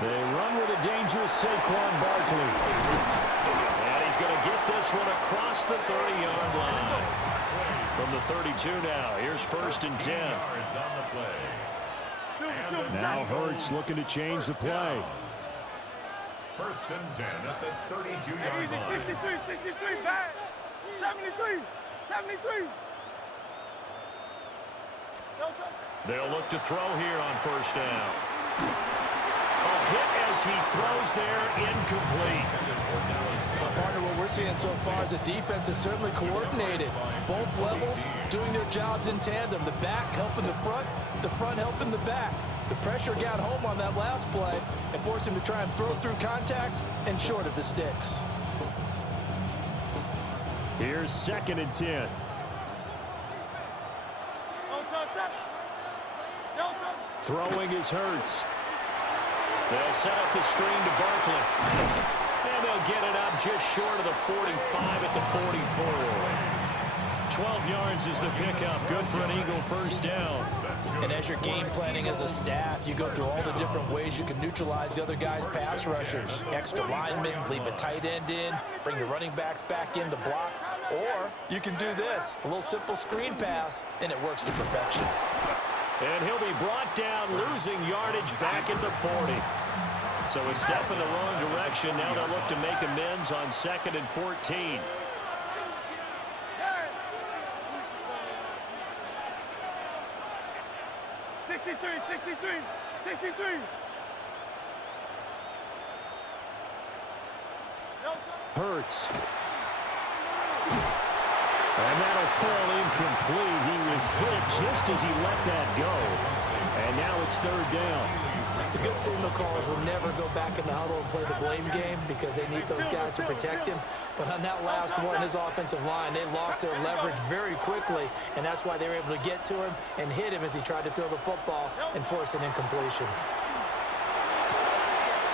They run with a dangerous Saquon Barkley. And he's going to get this one across the 30-yard line. From the 32 now, here's 1st and 10. Now Hurts looking to change the play. 1st and 10 at the 32-yard line. 63, back. 73. They'll look to throw here on 1st down. A hit as he throws there, incomplete. Partner, what we're seeing so far is the defense is certainly coordinated. Both levels doing their jobs in tandem. The back helping the front helping the back. The pressure got home on that last play and forced him to try and throw through contact and short of the sticks. Here's 2nd and 10. Throwing is Hurts. They'll set up the screen to Barkley. And they'll get it up just short of the 45 at the 44. 12 yards is the pickup. Good for an Eagle 1st down. And as you're game planning as a staff, you go through all the different ways you can neutralize the other guy's pass rushers. Extra linemen, leave a tight end in, bring your running backs back in to block. Or you can do this, a little simple screen pass, and it works to perfection. And he'll be brought down, losing yardage back at the 40. So a step in the wrong direction. Now they'll look to make amends on 2nd and 14. Hurts. And that'll fall incomplete. He was hit just as he let that go. And now it's 3rd down. The good signal callers will never go back in the huddle and play the blame game because they need those guys to protect him. But on that last one, his offensive line, they lost their leverage very quickly, and that's why they were able to get to him and hit him as he tried to throw the football and force an incompletion.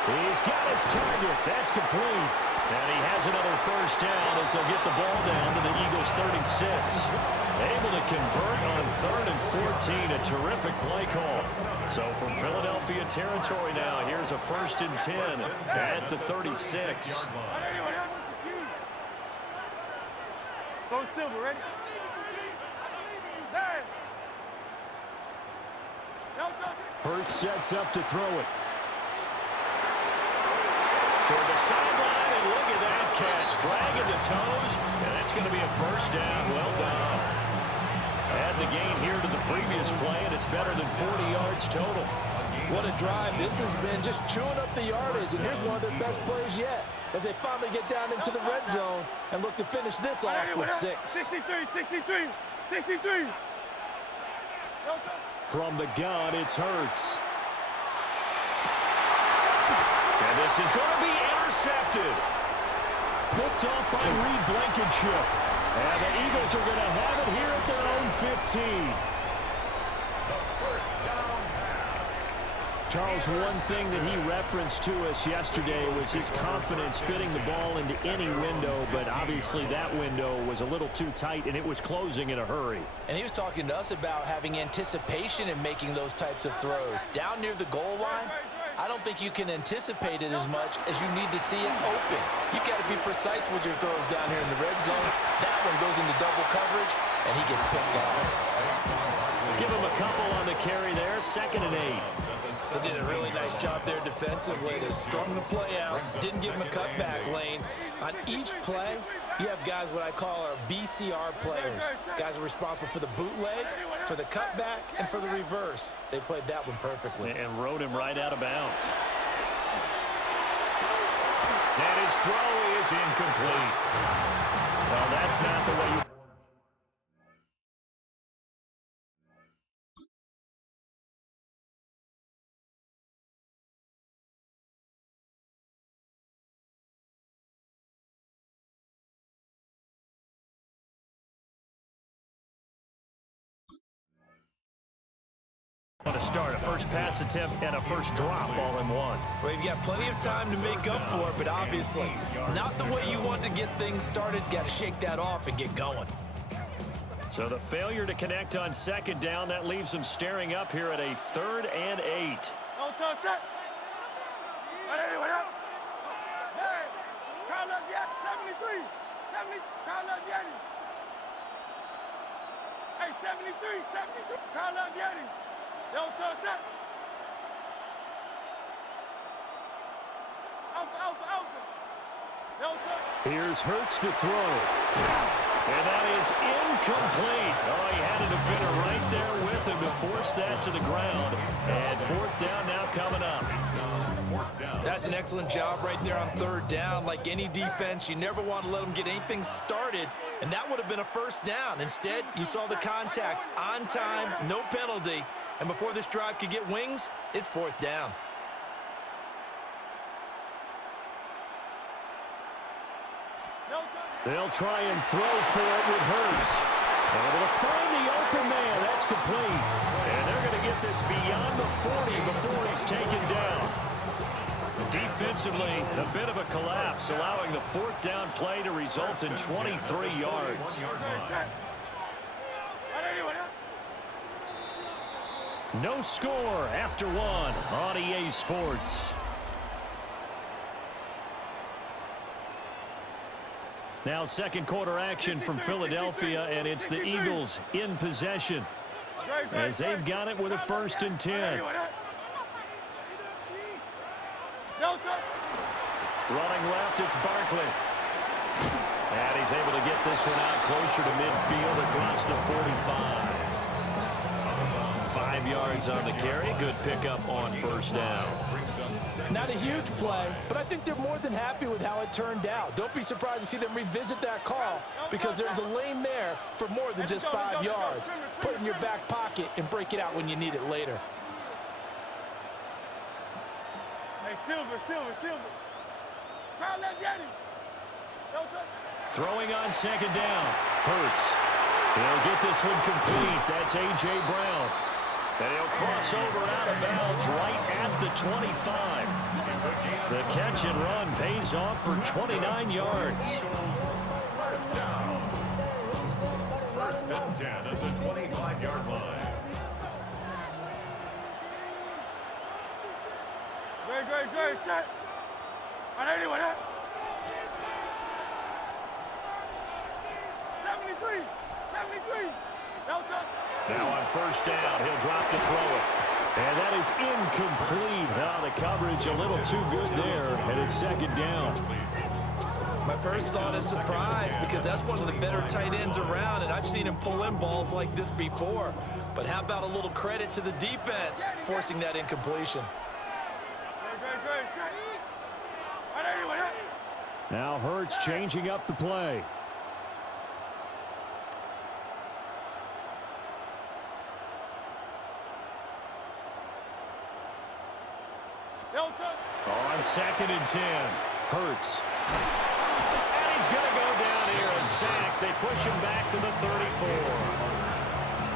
He's got his target. That's complete. And he has another 1st down as they'll get the ball down to the Eagles' 36. Able to convert on 3rd and 14. A terrific play call. So from Philadelphia territory now, here's a 1st and 10 at the 36. Go Silver, ready? Hurts sets up to throw it. Toward the sideline, and look at that catch. Dragging the toes, and that's going to be a 1st down. Well done. Add the gain here to the previous play, and it's better than 40 yards total. What a drive this has been, just chewing up the yardage, and here's one of their best plays yet as they finally get down into the red zone and look to finish this off with 6. 63. From the gun, it's Hurts. And this is going to be intercepted. Picked off by Reed Blankenship. And the Eagles are going to have it here at their own 15. Charles, one thing that he referenced to us yesterday was his confidence fitting the ball into any window, but obviously that window was a little too tight, and it was closing in a hurry. And he was talking to us about having anticipation in making those types of throws. Down near the goal line, I don't think you can anticipate it as much as you need to see it open. You've got to be precise with your throws down here in the red zone. That one goes into double coverage, and he gets picked off. Give him a couple on the carry there, 2nd and 8. They did a really nice job there defensively. They strung the play out, didn't give him a cutback lane. On each play, you have guys what I call our BCR players. Guys are responsible for the bootleg, for the cutback, and for the reverse. They played that one perfectly. And rode him right out of bounds. And his throw is incomplete. Well, that's not the way you... to start a first pass attempt and a first drop all in one. Well, you've got plenty of time to make up for it, but obviously not the way you want to get things started. Got to shake that off and get going. So the failure to connect on second down, that leaves them staring up here at a 3rd and 8. No touch it. Hey, what up? Hey, Carl up yet? 73. 70. Carl up yet? Hey, 73. 73. Carl up yet? No touch it. Alpha. No touch. Here's Hurts to throw. And that is incomplete. Oh, he had a defender right there with him to force that to the ground. And 4th down now coming up. That's an excellent job right there on 3rd down. Like any defense, you never want to let them get anything started, and that would have been a 1st down. Instead, you saw the contact on time, no penalty, and before this drive could get wings, it's 4th down. They'll try and throw for it with Hurts. Able to find the open man. That's complete. And they're going to get this beyond the 40 before he's taken down. Defensively, a bit of a collapse, allowing the 4th down play to result in 23 yards. No score after 1 on EA Sports. Now 2nd quarter action from Philadelphia, and it's the Eagles in possession as they've got it with a 1st and 10. Running left, it's Barkley. And he's able to get this one out closer to midfield across the 45. 5 yards on the carry. Good pickup on 1st down. Not a huge play, but I think they're more than happy with how it turned out. Don't be surprised to see them revisit that call because there's a lane there for more than just 5 yards. Put it in your back pocket and break it out when you need it later. Hey, Silver. Crowd left Yeti. No touch. Throwing on 2nd down. Hurts. He'll get this one complete. That's A.J. Brown. And he'll cross over out of bounds right at the 25. The catch and run pays off for 29 yards. 1st down. 1st and 10 at the 25-yard line. Great, set. On anyone, huh? 73. No touch. Now on 1st down, he'll drop to throw it. And that is incomplete. Now the coverage a little too good there, and it's 2nd down. My first thought is surprise because that's one of the better tight ends around, and I've seen him pull in balls like this before. But how about a little credit to the defense forcing that incompletion? Great, set. On anyone, huh? Now Hurts changing up the play. On 2nd and 10, Hurts. And he's going to go down here, a sack. They push him back to the 34.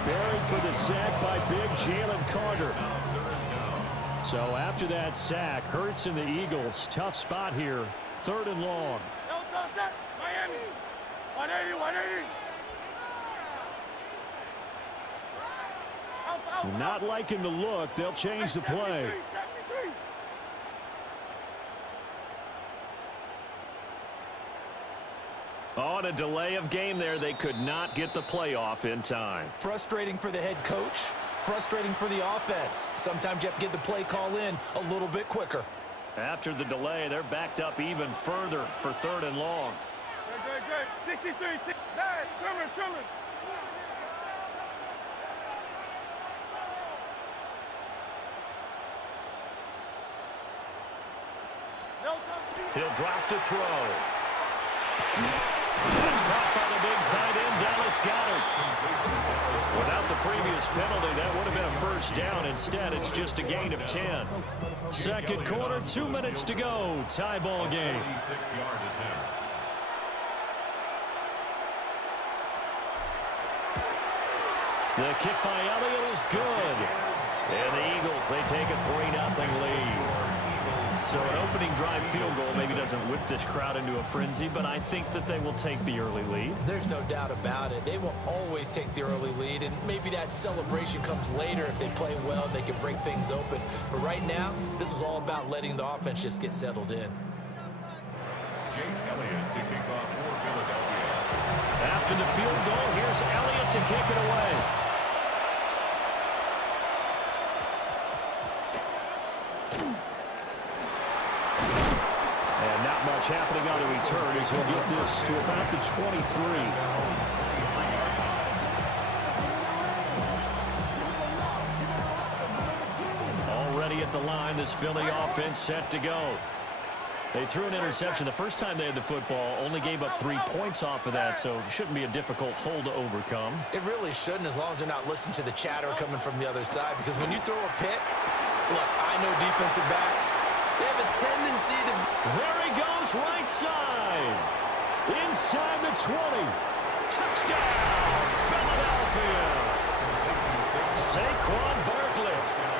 Buried for the sack by big Jalen Carter. So after that sack, Hurts and the Eagles, tough spot here, 3rd and long. No touch, Miami. 180. Not liking the look, they'll change the play. 73. On a delay of game there, they could not get the play off in time. Frustrating for the head coach, frustrating for the offense. Sometimes you have to get the play call in a little bit quicker. After the delay, they're backed up even further for 3rd and long. Great. 63. Trimmer. No touch. He'll drop to throw. That's caught by the big tight end, Dallas Goedert. Without the previous penalty, that would have been a 1st down. Instead, it's just a gain of 10. 2nd quarter, 2 minutes to go. Tie ball game. 36-yard attempt. The kick by Elliott is good. And the Eagles, they take a 3-0 lead. So an opening drive field goal maybe doesn't whip this crowd into a frenzy, but I think that they will take the early lead. There's no doubt about it. They will always take the early lead, and maybe that celebration comes later if they play well and they can break things open. But right now, this is all about letting the offense just get settled in. Jake Elliott to kick off for Philadelphia. After the field goal, here's Elliott to kick it away. And not much happening on the return as he'll get this to about the 23. Already at the line, this Philly offense set to go. They threw an interception the first time they had the football, only gave up 3 points off of that, so it shouldn't be a difficult hole to overcome. It really shouldn't, as long as they're not listening to the chatter coming from the other side, because when you throw a pick, look, I know defensive backs, they have a tendency to... There he goes, right side. Inside the 20. Touchdown, Philadelphia. Saquon Barkley,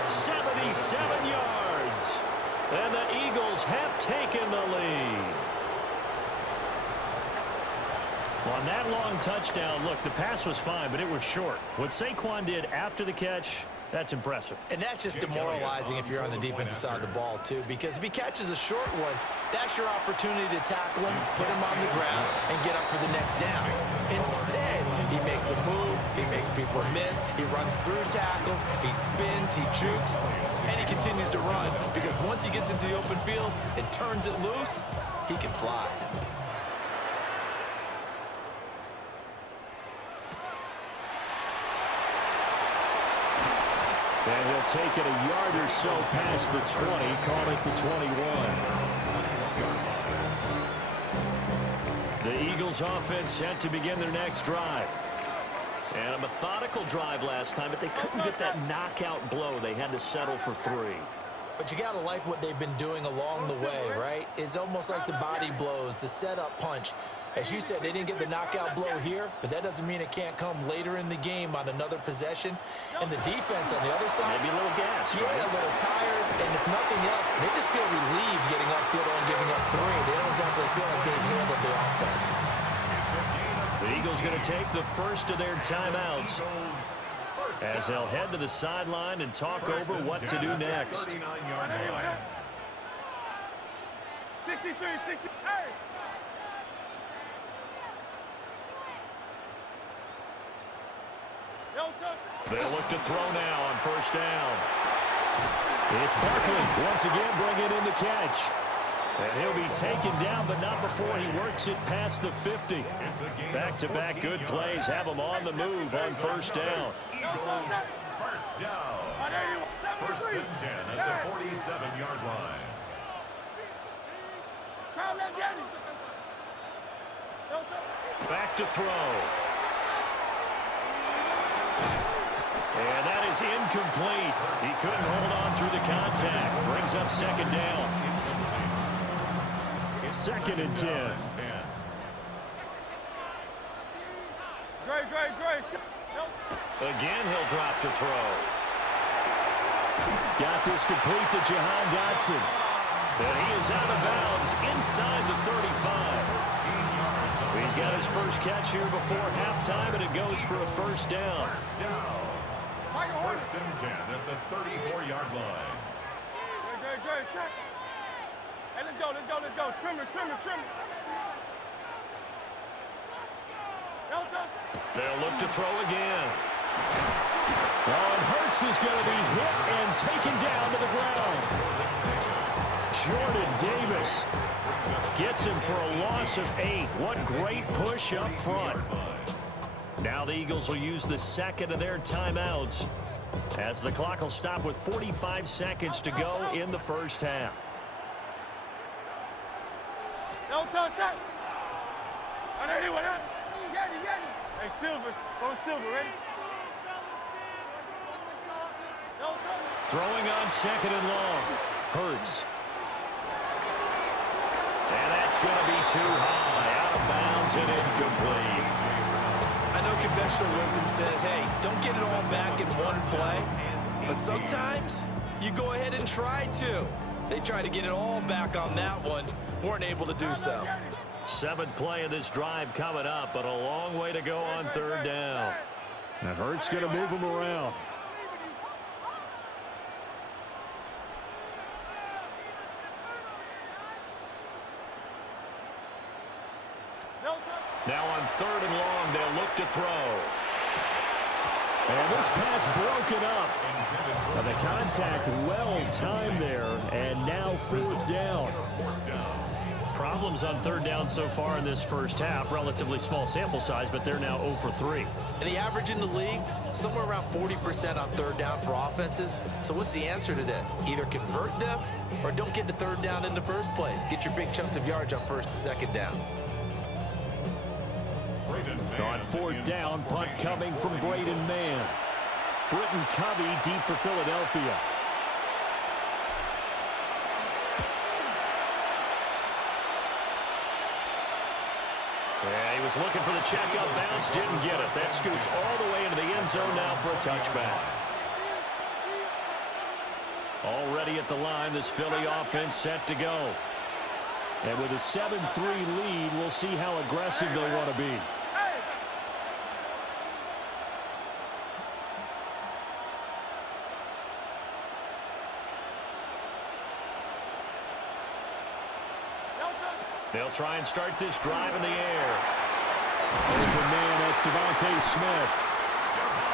77 yards. And the Eagles have taken the lead. On that long touchdown, look, the pass was fine, but it was short. What Saquon did after the catch, that's impressive. And that's just demoralizing if you're on the defensive side of the ball, too, because if he catches a short one, that's your opportunity to tackle him, put him on the ground, and get up for the next down. Instead, he makes a move, he makes people miss, he runs through tackles, he spins, he jukes, and he continues to run, because once he gets into the open field and turns it loose, he can fly. And he'll take it a yard or so past the 20, call it the 21. The Eagles offense set to begin their next drive. And a methodical drive last time, but they couldn't get that knockout blow. They had to settle for 3. But you got to like what they've been doing along the way, right? It's almost like the body blows, the setup punch. As you said, they didn't get the knockout blow here, but that doesn't mean it can't come later in the game on another possession. And the defense on the other side, maybe a little gas, yeah, right? A little tired, and if nothing else, they just feel relieved getting upfield and giving up 3. They don't exactly feel like they've handled the offense. The Eagles going to take the first of their timeouts as they'll head to the sideline and talk over what to do next. 63, 60. Hey! They'll look to throw now on first down. It's Barkley once again bringing in the catch. And he'll be taken down, but not before he works it past the 50. Back-to-back good plays have him on the move on first down. Eagles first down. First and 10 at the 47-yard line. Back to throw. And that is incomplete. He couldn't hold on through the contact. Brings up second down. Second and 10. Great. Again, he'll drop to throw. Got this complete to Jahan Dotson. And he is out of bounds inside the 35. He's got his first catch here before halftime, and it goes for a first down. First and 10 at the 34-yard line. Great. Hey, let's go. Trim it. They'll look to throw again. Oh, and Hurts is going to be hit and taken down to the ground. Jordan Davis gets him for a loss of 8. What great push up front. Now the Eagles will use the second of their timeouts as the clock will stop with 45 seconds to go in the first half. Hey, Silver. Go Silver, ready? Throwing on second and long. Hurts. And that's going to be too high. Out of bounds and incomplete. I know conventional wisdom says, hey, don't get it all back in one play. But sometimes you go ahead and try to. They tried to get it all back on that one. Weren't able to do so. Seventh play of this drive coming up, but a long way to go on third down. And Hurts going to move him around. Now on third and long, they'll look to throw. And this pass broken up. Now the contact well timed there, and now fourth down. Problems on third down so far in this first half. Relatively small sample size, but they're now 0 for 3. And the average in the league, somewhere around 40% on third down for offenses. So what's the answer to this? Either convert them or don't get to third down in the first place. Get your big chunks of yards on first and second down. On fourth down, punt coming from Braden Mann. Britton Covey deep for Philadelphia. Yeah, he was looking for the checkup bounce, didn't get it. That scoots all the way into the end zone now for a touchback. Already at the line, this Philly offense set to go. And with a 7-3 lead, we'll see how aggressive they want to be. They'll try and start this drive in the air. Open man, that's Devontae Smith.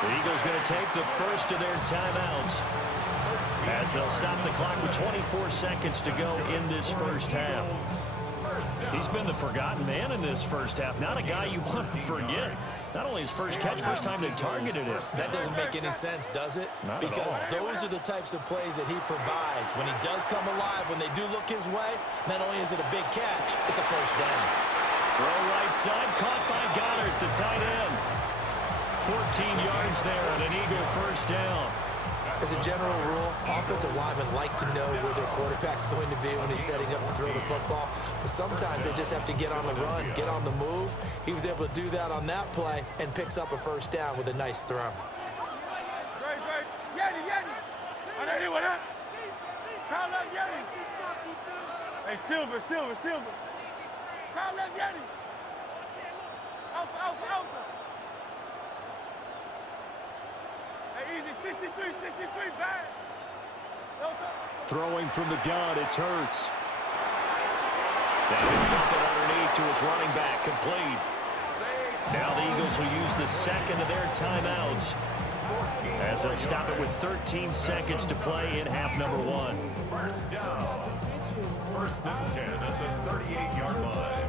The Eagles going to take the first of their timeouts as they'll stop the clock with 24 seconds to go in this first half. He's been the forgotten man in this first half. Not a guy you want to forget. Not only his first catch, first time they targeted him. That doesn't make any sense, does it? Not because at all. those are the types of plays that he provides. When he does come alive, when they do look his way, not only is it a big catch, it's a first down. Throw right side, caught by Goddard, the tight end. 14 yards there and an Eagle first down. As a general rule, offensive linemen like to know where their quarterback's going to be when he's setting up to throw the football. But sometimes they just have to get on the run, get on the move. He was able to do that on that play and picks up a first down with a nice throw. Hey, Silver. Call up Yeti. Alpha. Hey, easy, 63, bang. Throwing from the gun, it's Hurts. Now he's up it underneath to his running back, complete. Now the Eagles will use the second of their timeouts as they'll stop it with 13 seconds to play in half number one. First down. First and 10 at the 38-yard line.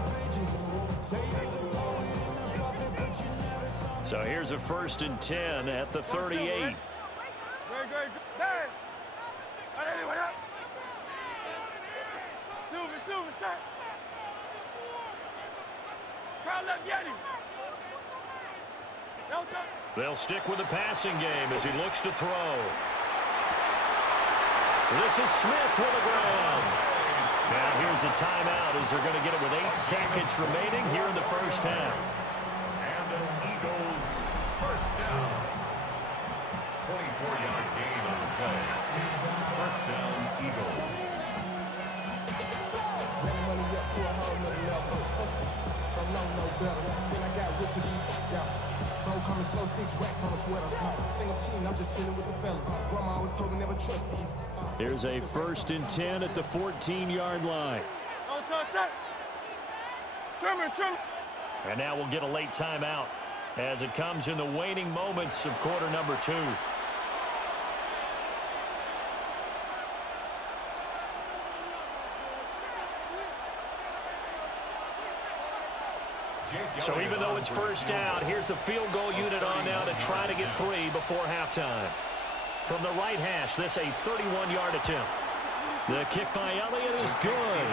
So here's a first and 10 at the 38. Great. Bang. What up? Silver, stop. Call up Yeti. They'll stick with the passing game as he looks to throw. This is Smith with the ground. Now here's a timeout as they're going to get it with 8 seconds remaining here in the first half. And an Eagles first down. 24-yard gain on the play. First down, Eagles. Here's a first and 10 at the 14-yard line. And now we'll get a late timeout as it comes in the waning moments of quarter number 2. So even though it's first down, here's the field goal unit on now to try to get 3 before halftime. From the right hash, this a 31-yard attempt. The kick by Elliott is good.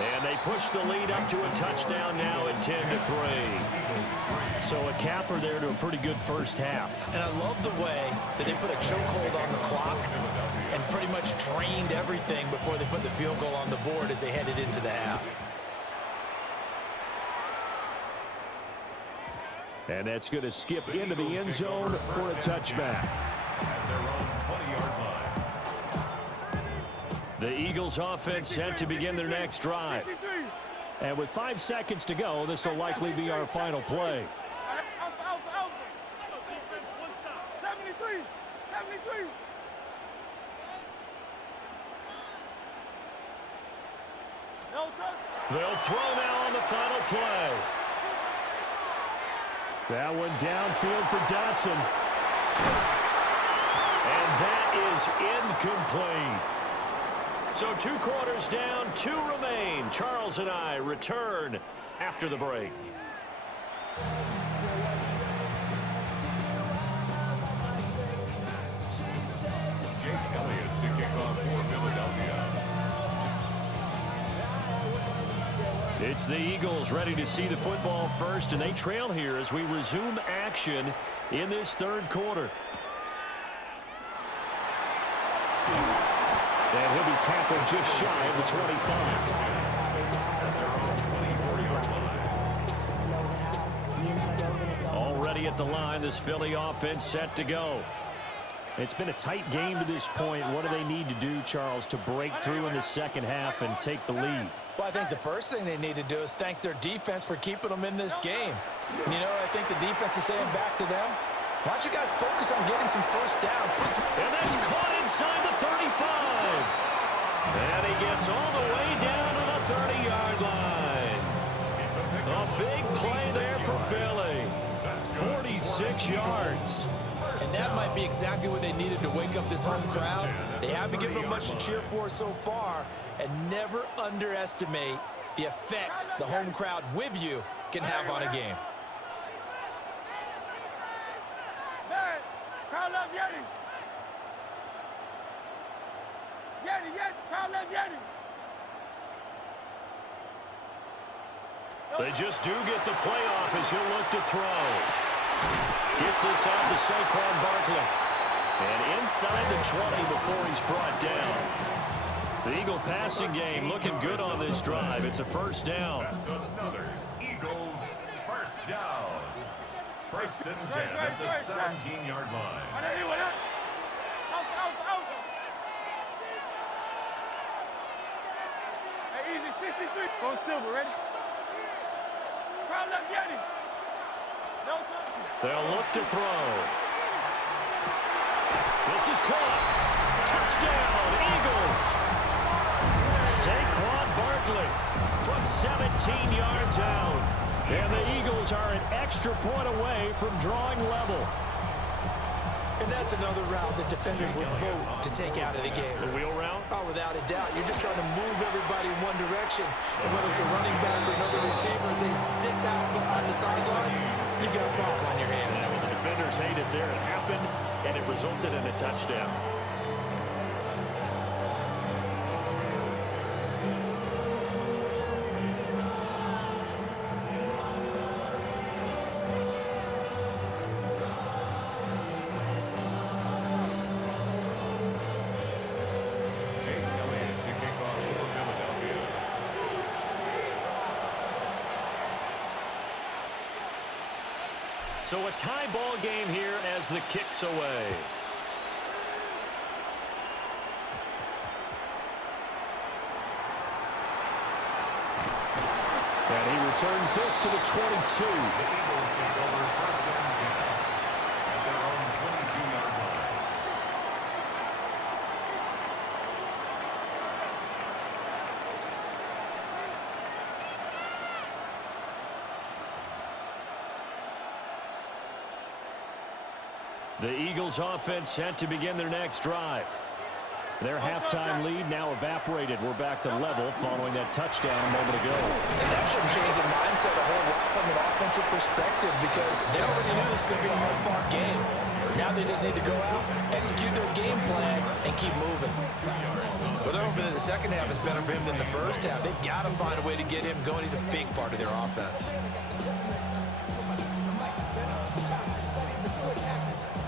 And they push the lead up to a touchdown now at 10-3. So a capper there to a pretty good first half. And I love the way that they put a chokehold on the clock and pretty much drained everything before they put the field goal on the board as they headed into the half. And that's going to skip into the end zone for a touchback. At their own 20-yard line. The Eagles Eagles offense set to begin their next drive. And with 5 seconds to go, this will likely be our final play. 73. 73. No touch. They'll throw now on the final play. That one downfield for Dotson. And that is incomplete. So 2 quarters down, 2 remain. Charles and I return after the break. Jake Elliott to kick off for Philadelphia. It's the Eagles ready to see the football first, and they trail here as we resume action in this 3rd quarter. And he'll be tackled just shy of the 25. Already at the line, this Philly offense set to go. It's been a tight game to this point. What do they need to do, Charles, to break through in the second half and take the lead? Well, I think the first thing they need to do is thank their defense for keeping them in this game. And, you know, I think the defense is saying back to them, why don't you guys focus on getting some first downs? And that's caught inside the 35. And he gets all the way down to the 30-yard line. A big play there for Philly. 46 yards. And that might be exactly what they needed to wake up this home crowd. They haven't given them much to cheer for so far. And never underestimate the effect the home crowd with you can have on a game. Man, crowd love Yeti. Yeti, crowd love Yeti. They just do get the playoff as he'll look to throw. Gets this out to Saquon Barkley. And inside the 20 before he's brought down. The Eagle passing game looking good on this drive. It's a first down. That's another Eagles first down. 1st and 10 at the 17-yard line. Hey, easy, 63. Go Silver, ready? Crowd left Yeti. No touch. They'll look to throw. This is caught. Touchdown, Eagles. Saquon Barkley from 17 yards out. And the Eagles are an extra point away from drawing level. And that's another route that defenders would vote to take out of the game. The wheel route? Oh, without a doubt. You're just trying to move everybody in one direction. And whether it's a running back or another receiver, as they sit down on the sideline, you've got a problem on your hands. Yeah, well, the defenders hate it there. It happened, and it resulted in a touchdown. Jake Elliott to kick off for Philadelphia. So a tie ball game here as the kick's away. And he returns this to the 22. The Eagles take over 1st and 10 at their own 22-yard line. The Eagles offense set to begin their next drive. Their halftime lead now evaporated. We're back to level following that touchdown a moment ago. And that shouldn't change the mindset a whole lot from an offensive perspective because they already knew this was going to be a hard-fought game. Now they just need to go out, execute their game plan, and keep moving. But they're hoping that the second half is better for him than the first half. They've got to find a way to get him going. He's a big part of their offense.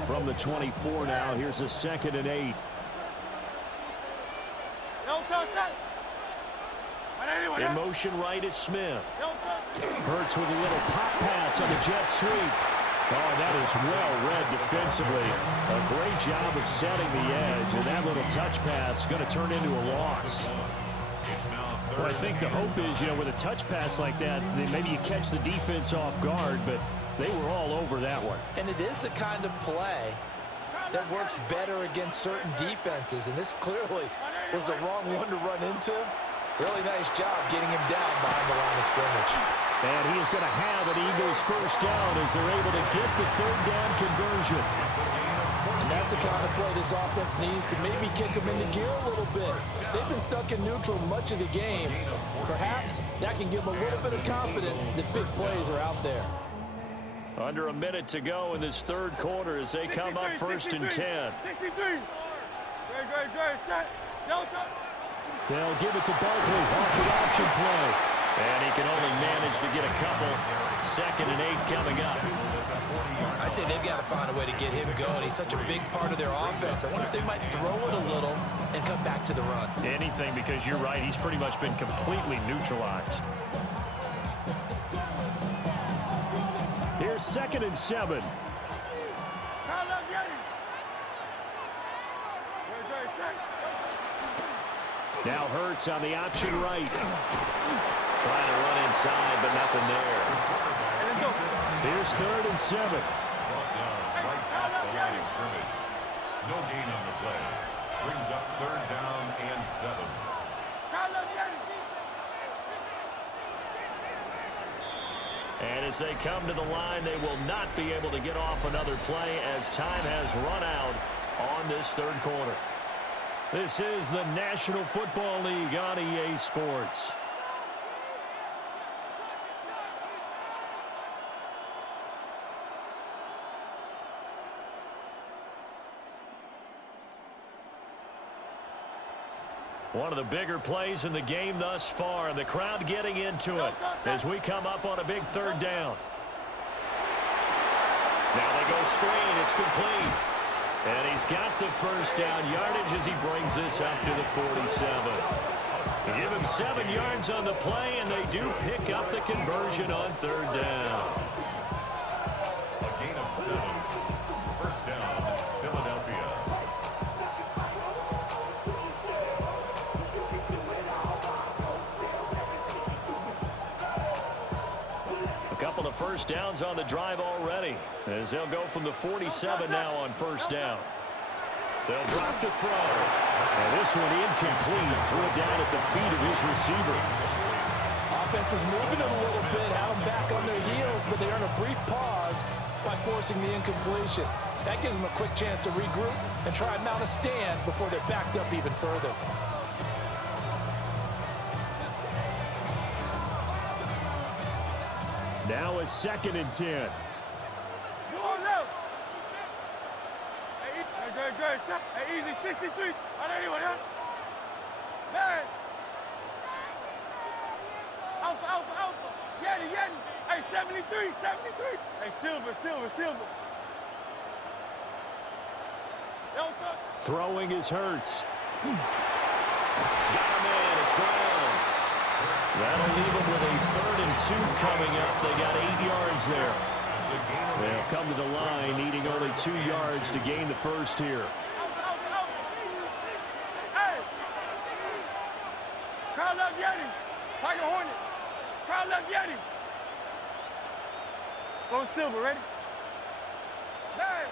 From the 24 now, here's a 2nd and 8. In motion right is Smith. Hurts with a little pop pass on the jet sweep. Oh, that is well read defensively. A great job of setting the edge, and that little touch pass is going to turn into a loss. Well, I think the hope is, with a touch pass like that, then maybe you catch the defense off guard, but they were all over that one. And it is the kind of play that works better against certain defenses, and this clearly was the wrong one to run into. Really nice job getting him down behind the line of scrimmage. And he is going to have an Eagles first down as they're able to get the third down conversion. And that's the kind of play this offense needs to maybe kick them into gear a little bit. They've been stuck in neutral much of the game. Perhaps that can give them a little bit of confidence that big plays are out there. Under a minute to go in this third quarter as they come up first and 10. 63. Great, set. They'll give it to Barkley off the option play. And he can only manage to get a couple. 2nd and 8 coming up. I'd say they've got to find a way to get him going. He's such a big part of their offense. I wonder if they might throw it a little and come back to the run. Anything, because you're right. He's pretty much been completely neutralized. Here's 2nd and 7. Now Hurts on the option right. Trying to run inside, but nothing there. Here's 3rd and 7. Brought down right at the line of scrimmage. No gain on the play. Brings up 3rd down and 7. And as they come to the line, they will not be able to get off another play as time has run out on this third quarter. This is the National Football League on EA Sports. One of the bigger plays in the game thus far, and the crowd getting into it as we come up on a big third down. Now they go screen. It's complete. And he's got the first down yardage as he brings this up to the 47. They give him 7 yards on the play, and they do pick up the conversion on third down. A gain of 7. First down, Philadelphia. Couple of first downs on the drive already as they'll go from the 47 now on first down. They'll drop the throw. And this one incomplete. Threw it down at the feet of his receiver. Offense is moving it a little bit, have them back on their heels, but they earn a brief pause by forcing the incompletion. That gives them a quick chance to regroup and try and mount a stand before they're backed up even further. Now a 2nd and 10. Hey, easy, 63. Man. Alpha. Yeti. Hey, 73. Hey, Silver. Throwing is Hurts. Got him in. It's Brown. That'll leave them with a 3rd and 2 coming up. They got 8 yards there. They'll come to the line, needing only 2 yards to gain the first here. Hey! Crowd love Yeti. Tiger Hornet. Crowd love Yeti. Go Silver, ready? Hey!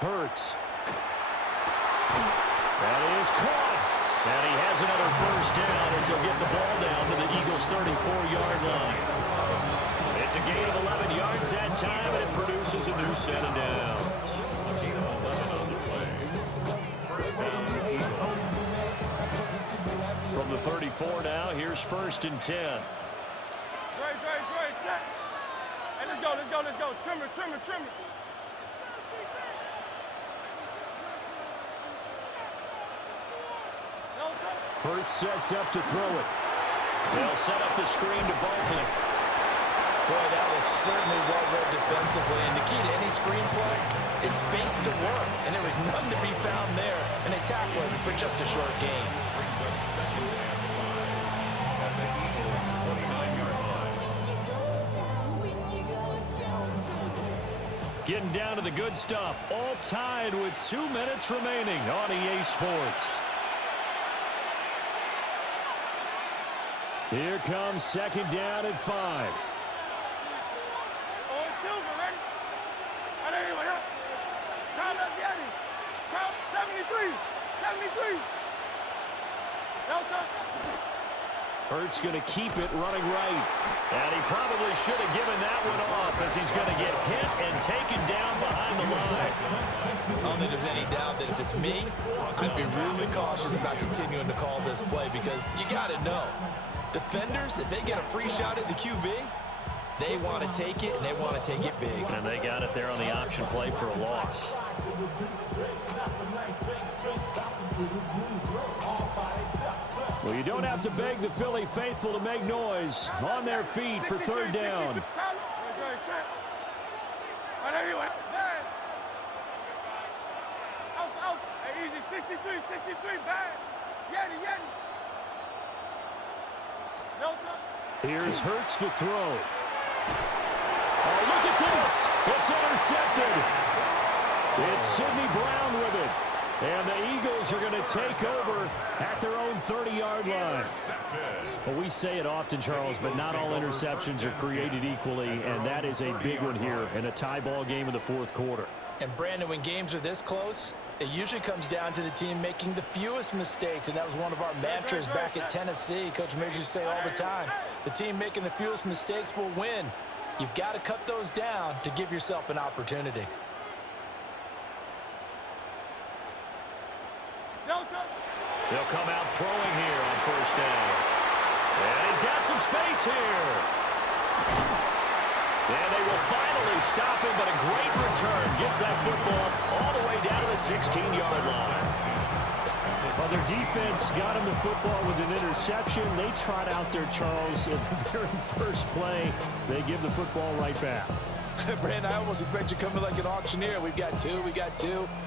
Hurts. That is caught. And he has another first down as he'll get the ball down to the Eagles' 34-yard line. It's a gain of 11 yards that time, and it produces a new set of downs. A gain of 11 on the play. First down, Eagles. From the 34 now, here's 1st and 10. Great. Set. Hey, let's go. Trimmer. Hurts sets up to throw it. They'll set up the screen to Barkley. Boy, that was certainly well read defensively, and the key to any screenplay is space to work, and there was none to be found there, and they tackle it for just a short gain. Brings up 2nd and 5 at the Eagles' 29-yard line. Getting down to the good stuff. All tied with 2 minutes remaining on EA Sports. Here comes second down at 5. Oh, it's Silver, ready? I don't even know. Count up, Yanni. Count 73. 73. Delta. Hurts going to keep it running right. And he probably should have given that one off as he's going to get hit and taken down behind the line. I don't think there's any doubt that if it's me, I'd be really cautious about continuing to call this play because you got to know, defenders, if they get a free shot at the QB, they want to take it, and they want to take it big. And they got it there on the option play for a loss. Well, you don't have to beg the Philly faithful to make noise. On their feet for third down. Easy, 63, 63, bad. Yanni, Yanni. Delta. Here's Hurts to throw. Oh, look at this. It's intercepted. It's Sidney Brown with it. And the Eagles are going to take over at their own 30-yard line. Well, we say it often, Charles, but not all interceptions are created equally, and that is a big one here in a tie ball game in the fourth quarter. And, Brandon, when games are this close, it usually comes down to the team making the fewest mistakes, and that was one of our mantras back at Tennessee. Coach Major used to say all the time, the team making the fewest mistakes will win. You've got to cut those down to give yourself an opportunity. They'll come out throwing here on first down. And he's got some space here. And they will finally stop him, but a great return gets that football all the way down to the 16-yard line. Well, their defense got him the football with an interception. They trot out there, Charles, in the very first play. They give the football right back. Brandon, I almost expect you coming like an auctioneer. We've got two.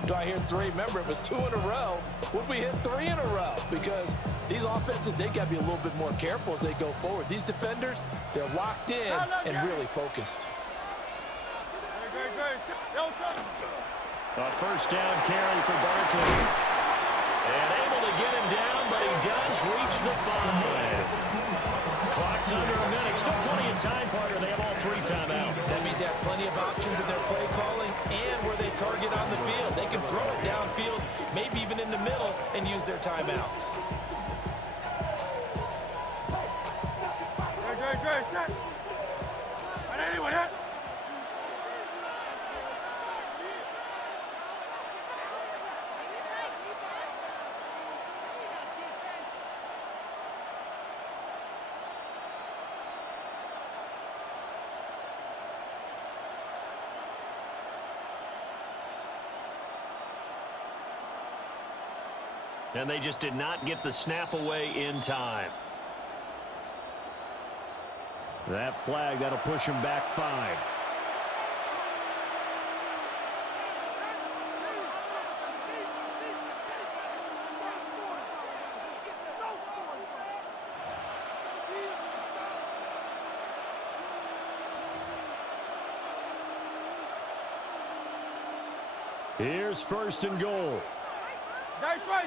Do I hear three? Remember, it was 2 in a row. Would we hit 3 in a row? Because these offenses, they got to be a little bit more careful as they go forward. These defenders, they're locked in and really focused. A first down carry for Barkley. And able to get him down, but he does reach the 5. Clock's under a minute. Still plenty of time, partner. They have all 3 timeouts. That means they have plenty of options in their play calling and where they target on the field. They can throw it downfield, maybe even in the middle, and use their timeouts. And they just did not get the snap away in time. That flag, that'll push him back 5. Here's first and goal. That's right.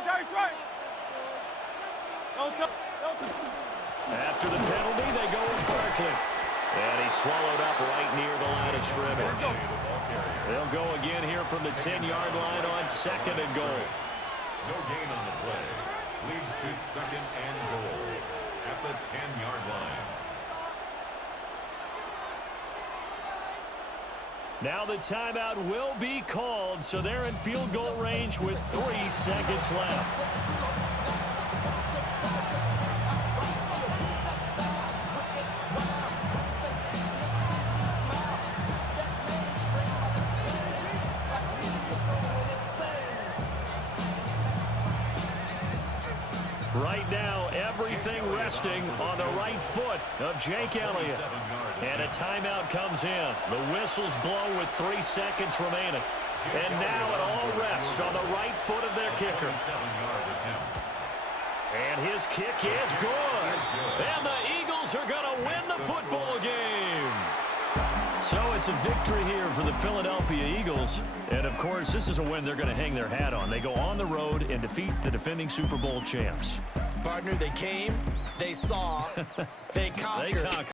After the penalty, they go with Barkley. And he's swallowed up right near the line of scrimmage. They'll go again here from the 10-yard line on second and goal. No gain on the play. Leads to second and goal at the 10-yard line. Now the timeout will be called, so they're in field goal range with 3 seconds left. Right now, everything resting on the right foot of Jake Elliott. And a timeout comes in. The whistles blow with 3 seconds remaining. And now it all rests on the right foot of their kicker. And his kick is good. And the Eagles Eagles are going to win the football game. So it's a victory here for the Philadelphia Eagles. And, of course, this is a win they're going to hang their hat on. They go on the road and defeat the defending Super Bowl champs. Partner, they came, they saw, they conquered.